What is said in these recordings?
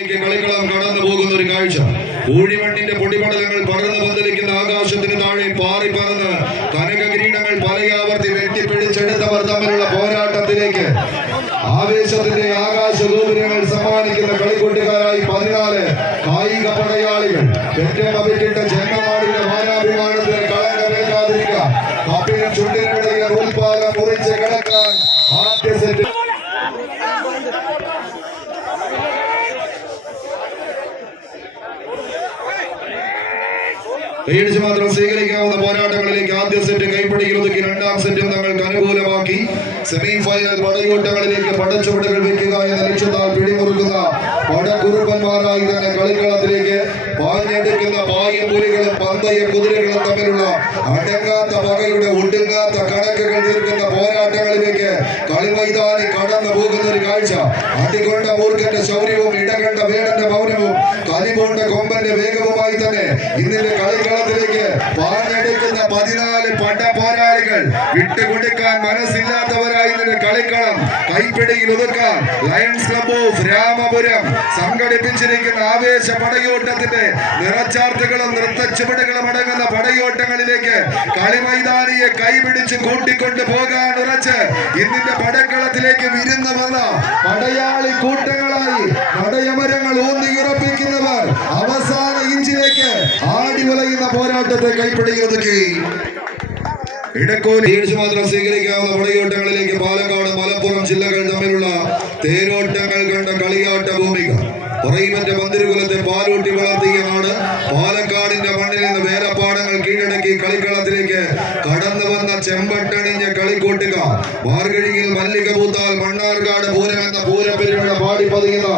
കളിക്കളം കടന്നു പോകുന്ന ഒരു കാഴ്ച. ഊഴിമണ്ണിന്റെ പൊടിപടലങ്ങൾ പടർന്നു പന്തലിക്കുന്ന ആകാശത്തിന് താഴെ പാറി പറന്ന് കനക കിരീടങ്ങൾ പലയാവർത്തി വെട്ടിപ്പിടിച്ചെടുത്തവർ തമ്മിലുള്ള പോരാട്ടത്തിലേക്ക്. ആവേശത്തിന്റെ ആകാശ ഗോപുരങ്ങൾ സമ്മാനിക്കുന്ന കളിക്കൂട്ടുകാരായി പതിനാല് കായിക പടയാളികൾ. ഏറ്റവും അവിട്ടിട്ട ജന്മനാടിന്റെ മാനാഭിമാനത്തിന് കളങ്കമേക്കാതിരിക്കാൻ കപ്പിനെ ചുണ്ടിനിടയിൽ ഉൽപാദനം മുറിച്ച് കിടക്കാൻ ആദ്യ സെറ്റ് പേടിച്ച് മാത്രം സ്വീകരിക്കാവുന്ന പോരാട്ടങ്ങളിലേക്ക് ആദ്യ സെറ്റ് കൈപ്പിടിയിൽ ഒതുക്കി രണ്ടാം സെറ്റും തങ്ങൾക്ക് അനുകൂലമാക്കി. സെമി ഫൈനൽ പടയോട്ടങ്ങളിലേക്ക് പടച്ചുവടുകൾ വെക്കുക എന്ന ലക്ഷ്യത്താൽ പിടിമുറുക്കുന്ന പടക്കുറുപ്പന്മാരായി തന്നെ കളിക്കളത്തിലേക്ക് പാഞ്ഞെടുക്കുന്ന പായും പുലികളും പന്തയ കുതിരകളും തമ്മിലുള്ള അടങ്ങാത്ത വകയുടെ ഒടുങ്ങാത്ത കണക്കുകൾ തീർക്കുന്ന പോരാട്ടങ്ങളിലേക്ക് കളിമൈതാനി കടന്നു പോകുന്ന ഒരു കാഴ്ച. അടികൊണ്ട മൂർഖന്റെ ശൗര്യവും ഇടകണ്ട വേടന്റെ മൗനവും കലിപോണ്ട കൊമ്പന്റെ വേഗവുമായി തന്നെ ഇന്നിന്റെ കളിക്കളത്തിലേക്ക് പാഞ്ഞെടുക്കുന്ന പതിനാല് പട പോരാളികൾ വിട്ടുകൊടുക്കാൻ മനസ്സില്ലാത്തവരായി ഇന്നിന്റെ കളിക്കളം. കൈപ്പിടിയിൽ ഒതുക്കാൻ ലയൺസ് ക്ലബ് ഓഫ് രാമപുരം സംഘടിപ്പിച്ചിരിക്കുന്ന ആവേശ പടയോട്ടത്തിന്റെ നിറച്ചാർത്തുകളും നൃത്തച്ചുവടുകളും അടങ്ങുന്ന പടയോട്ടങ്ങളിലേക്ക് കളിമൈതാനിയെ കൈപിടിച്ച് കൂട്ടിക്കൊണ്ട് പോകാൻ ഉറച്ച് ഇന്നിന്റെ പടക്കളത്തിലേക്ക് വിരുന്ന് വന്ന പടയാളി കൂട്ടങ്ങളായി പടയമരങ്ങൾ ഊന്നിയുറപ്പിക്കുന്നവർ അവസാന ഇഞ്ചിലേക്ക് ആടി വിളയുന്ന പോരാട്ടത്തെ കൈപ്പിടിക്കുന്നതൊക്കെ ഇടക്കോലി മാത്രം സ്വീകരിക്കാവുന്ന വളയോട്ടങ്ങളിലേക്ക് പാലക്കാട് മലപ്പുറം ജില്ലകൾ തമ്മിലുള്ള തേരോട്ടങ്ങൾ കണ്ട കളിയാട്ട ഭൂമിക. പറയിമന്റെ മന്ദിരകുലത്തെ പാലൂട്ടി വളർത്തിയ പാലക്കാടിന്റെ കടന്നു കളി ചെമ്പട്ടണിഞ്ഞ കളിക്കൂട്ടുക മാർഗഴിയിൽ മല്ലിക പൂത്താൽ മണ്ണാർക്കാട് പൂരം എന്ന പൂരപ്പെരുമഴ പാടി പതിയുന്ന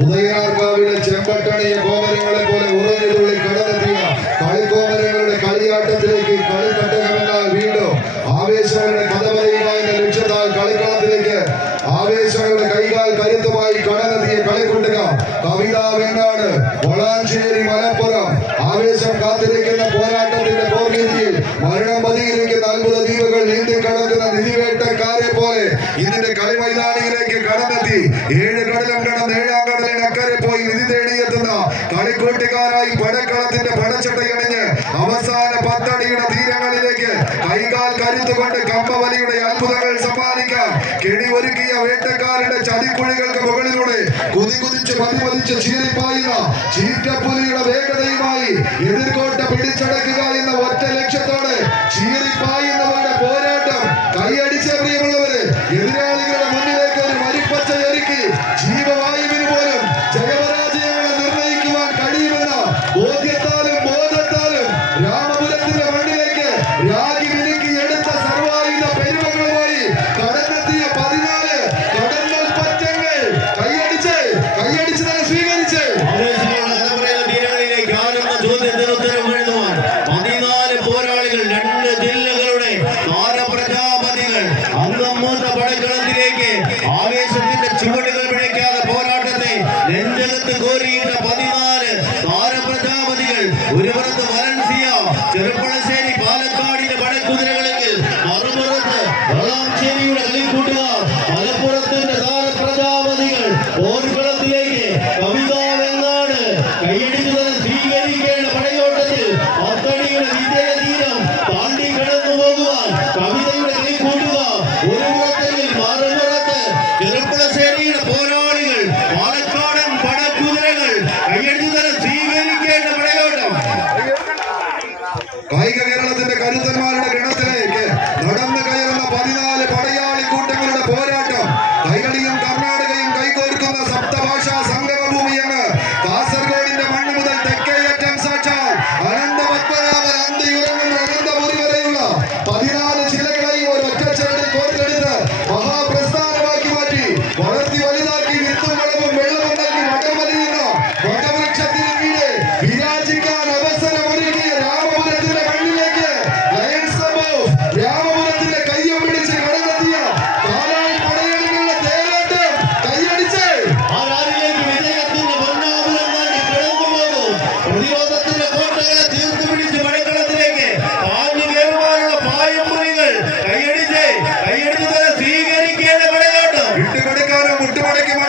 ഉദയനാർക്കാവിലെ ചെമ്പട്ടണിയ കോമരങ്ങളെ പോലെ ഉറഞ്ഞുള്ളിൽ കടലെത്തിയ കളിക്കോമരങ്ങളുടെ കളിയാട്ടത്തിലേക്ക് കളി തട്ടകമെന്നാൽ വീണ്ടും ആവേശങ്ങളുടെ കഥ പറയുക എന്ന ലക്ഷ്യത്താൽ കളിക്കളത്തിലേക്ക് ആവേശങ്ങളുടെ കൈകാൽ കരുത്തുമായി കടന്നെത്തിയ കളിക്കൊണ്ടുക കവിത വെണ്ണാട് വളാഞ്ചേരി മലപ്പുറം. ആവേശം കാത്തിരിക്കുന്ന പോരാട്ടത്തിന്റെ പോർവീതിയിൽ മരണം പതിയിരിക്കുന്ന അത്ഭുത ദ്വീപുകൾ നീന്തി കടക്കുന്ന നിധിവേട്ടക്കാരെ പോലെ ഇതിന്റെ കടന്നെത്തി. ഏഴ് കടലും കടന്ന് ഏഴാം കടലിന് പോയി നിധി തേടിയെത്തുന്ന കളിക്കൂട്ടുകാരായി പടക്കളത്തിന്റെ പടച്ചട്ടയണിഞ്ഞ് അവസാന പത്തടിയുടെ തീരങ്ങളിലേക്ക് കൈകാൽ കരുത്തുകൊണ്ട് കമ്പവലിയുടെ അത്ഭുതങ്ങൾ സമ്മാനിക്കാൻ കെണി ഒരുക്കിയ വേട്ടക്കാരുടെ ചതിക്കുഴികൾക്ക് കുതികുതിച്ച് മതിമതിച്ച് ചീറിപ്പായുന്ന ചീറ്റപ്പുലിയുടെ വേഗതയുമായി എതിർകോട്ട പിടിച്ചടക്കുക എന്ന 원래 제 പ്രതിരോധത്തിന്റെ കോട്ടകളെ തീർത്തു പിടിച്ച് പടക്കളത്തിലേക്ക് ആഞ്ഞു കയറുവാനുള്ള പായമുറികൾ കൈയടിച്ച് കൈയടിച്ച് തന്നെ സ്വീകരിക്കേണ്ട പടയാട്ടം വിട്ടുകൊടുക്കാനും വിട്ടുപടയ്ക്കുവാനും